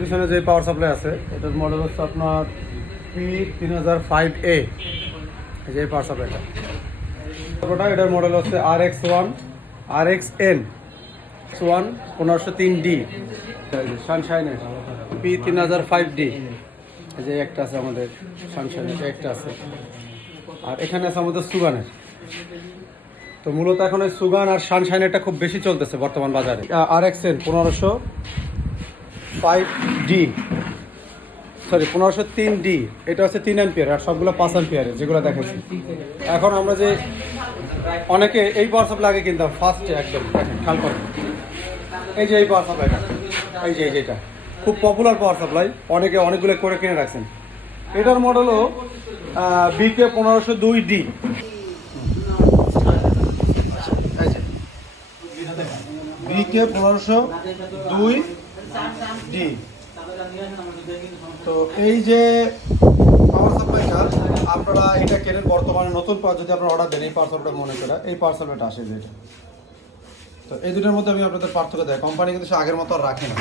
পিছনে যে power supply আছে এটার মডেল হচ্ছে আপনার P3005A, এই যে পাওয়ার সাপ্লাইটা। এটার মডেল হচ্ছে RX1 RXN 1503D, সানশাইনের P3005D। এই যে একটা আছে আমাদের সানশাইনের, একটা আছে, আর এখানে আছে আমাদের সুগানের। তো মূলত এখন এই সুগান আর সানশাইনেরটা খুব বেশি চলতেছে বর্তমান বাজারে। RXN 1503D, এটা হচ্ছে 3 অ্যাম্পিয়ার, আর সবগুলো 5 অ্যাম্পিয়ারের যেগুলো দেখাচ্ছি। এখন আমরা যে অনেকে এই পাওয়ার সাপ্লাই আগে কিনতাম ফার্স্টে, একদম দেখেন খেয়াল করেন, এই যে এই পাওয়ার সাপ্লাইটা, এই যে এটা খুব পপুলার পাওয়ার সাপ্লাই, অনেকগুলো করে কিনে রাখছেন। এটার মডেলও BK1502D। BK1502D। তো এই যে পাওয়ার সাপ্লাইটা আপনারা এটা কেনেন বর্তমানে নতুন পাওয়ার, যদি আপনারা অর্ডার দেন এই পাওয়ার সাপ্লাই মনে করে এই পাওয়ার সাপ্লাইটা আসে যেটা। তো এই দুটোর মধ্যে আমি আপনাদের পার্থক্য দেয়, কোম্পানি কিন্তু সে আগের মতো আর রাখে না।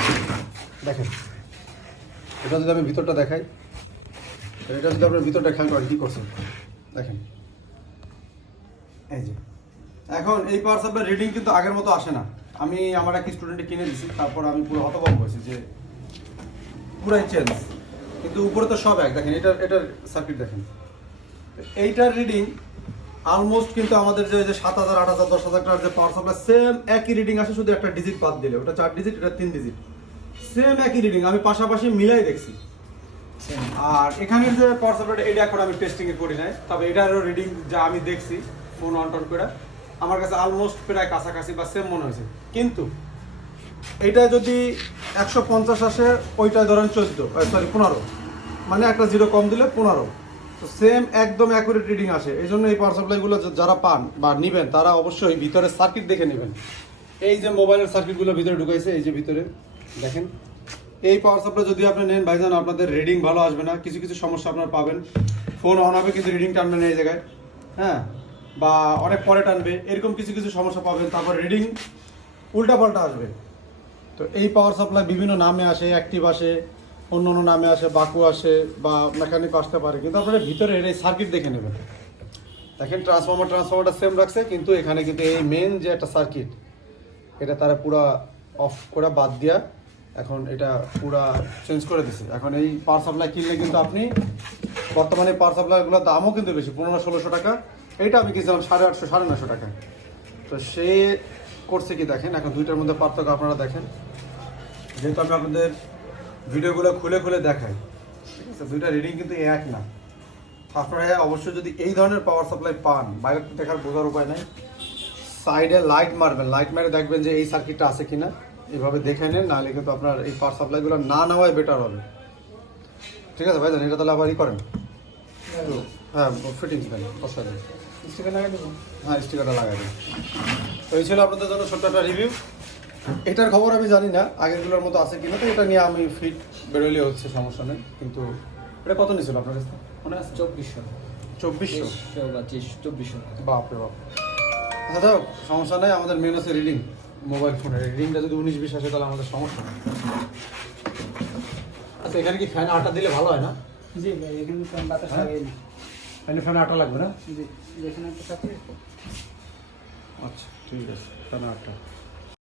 দেখেন এটা যদি আমি ভিতরটা দেখাই, এটা যদি আপনার ভিতরটা খেয়াল করেন কী করছেন দেখেন, এই যে এখন এই পাওয়ার সাপ্লাই রিডিং কিন্তু আগের মতো আসে না। আমি আমার এক স্টুডেন্টে কিনে দিয়েছি, তারপর আমি পুরো হতভম্ব হয়েছি যে পুরাই চেঞ্জ, কিন্তু উপরে তো সব এক। দেখেন এটার সার্কিট দেখেন, এইটার রিডিং অলমোস্ট কিন্তু আমাদের যে 7,000 8,000 10,000 টাকার যে পাওয়ার সাপ্লাই সেম একই রিডিং আসে, শুধু একটা ডিজিট বাদ দিলে, ওটা 4 ডিজিট, এটা 3 ডিজিট, সেম একই রিডিং। আমি পাশাপাশি মিলাই দেখছি। আর এখানের যে পাওয়ার সাপ্লাইটা এটা এখন আমি টেস্টিংয়ে করি নাই, তবে এটারও রিডিং যা আমি দেখছি ফোন অন টন করে আমার কাছে অলমোস্ট প্রায় কাছাকাছি বা সেম মনে হয়েছে। কিন্তু এটা যদি 150 আসে, ওইটায় ধরেন 15, মানে একটা জিরো কম দিলে 15, তো সেম একদম অ্যাকুরেট রিডিং আসে। এই জন্য এই পাওয়ার সাপ্লাইগুলো যারা পান বা নেবেন তারা অবশ্যই ভিতরে সার্কিট দেখে নেবেন। এই যে মোবাইলের সার্কিটগুলো ভিতরে ঢুকাইছে, এই যে ভিতরে দেখেন, এই পাওয়ার সাপ্লাই যদি আপনি নেন ভাইজান, আপনাদের রিডিং ভালো আসবে না, কিছু কিছু সমস্যা আপনারা পাবেন। ফোন অন হবে কিন্তু রিডিং টানবে না এই জায়গায়, হ্যাঁ, বা অনেক পরে টানবে, এরকম কিছু কিছু সমস্যা পাবেন। তারপর রিডিং উল্টাপাল্টা আসবে। তো এই পাওয়ার সাপ্লাই বিভিন্ন নামে আসে, অ্যাক্টিভ আসে, অন্য অন্য নামে আসে, বাকু আসে বা মেকানিক আসতে পারে, কিন্তু আপনারা ভিতরে এই সার্কিট দেখে নেবেন। দেখেন ট্রান্সফর্মারটা সেম রাখছে, কিন্তু এখানে কিন্তু এই মেন যে একটা সার্কিট, এটা তারা পুরা অফ করে বাদ দিয়া এখন এটা পুরা চেঞ্জ করে দিছে। এখন এই পাওয়ার সাপ্লাই কিনলে কিন্তু আপনি বর্তমানে পাওয়ার সাপ্লাইগুলোর দামও কিন্তু বেশি, 1500-1600 টাকা। এইটা আমি কিনছিলাম 850 950 টাকা। তো সে করছে কি দেখেন, এখন দুইটার মধ্যে পার্থক্য আপনারা দেখেন, যেহেতু আমি আপনাদের ভিডিওগুলো খুলে খুলে দেখাই, ঠিক আছে, দুইটা রিডিং কিন্তু এক না। আপনারা অবশ্যই যদি এই ধরনের পাওয়ার সাপ্লাই পান, বাইরে দেখার বোঝার উপায় নাই, সাইডে লাইট মারবেন, লাইট মেরে দেখবেন যে এই সার্কিটটা আছে কিনা, এভাবে দেখে নেন, নাহলে কিন্তু আপনার এই পাওয়ার সাপ্লাইগুলো না নেওয়াই বেটার হবে। ঠিক আছে ভাই, এটা তাহলে আবার করেন, হ্যাঁ ফিটিংস দেন, বসা দেন, স্টিকার লাগাই দেবো, হ্যাঁ স্টিকারটা লাগাই দেবেন। তো এই ছিল আপনাদের জন্য ছোট্ট একটা রিভিউ। এটার খবর আমি জানি না আগেরগুলোর মতো আছে কিনা, তো এটা নিয়ে আমি ফিট বেরোলে হচ্ছে, সমস্যা নেই। কিন্তু এটা কত নিয়েছিল আপনার কাছে মনে আছে? 2400 বাপরে বাপ। আচ্ছা যাও, সমস্যা নেই, আমাদের মেন আছে রিডিং। মোবাইল ফোনের রিডিংটা যদি 19-20 আসে তাহলে আমাদের সমস্যা নেই। আচ্ছা এখানে কি ফ্যান 8টা দিলে ভালো হয় না? জি ভাই, এখানে ফ্যান বাতাস লাগে না। ফ্যানে 8টা লাগবে না? জি, যেখানে একটা থাকে। আচ্ছা ঠিক আছে, ফ্যান 8টা।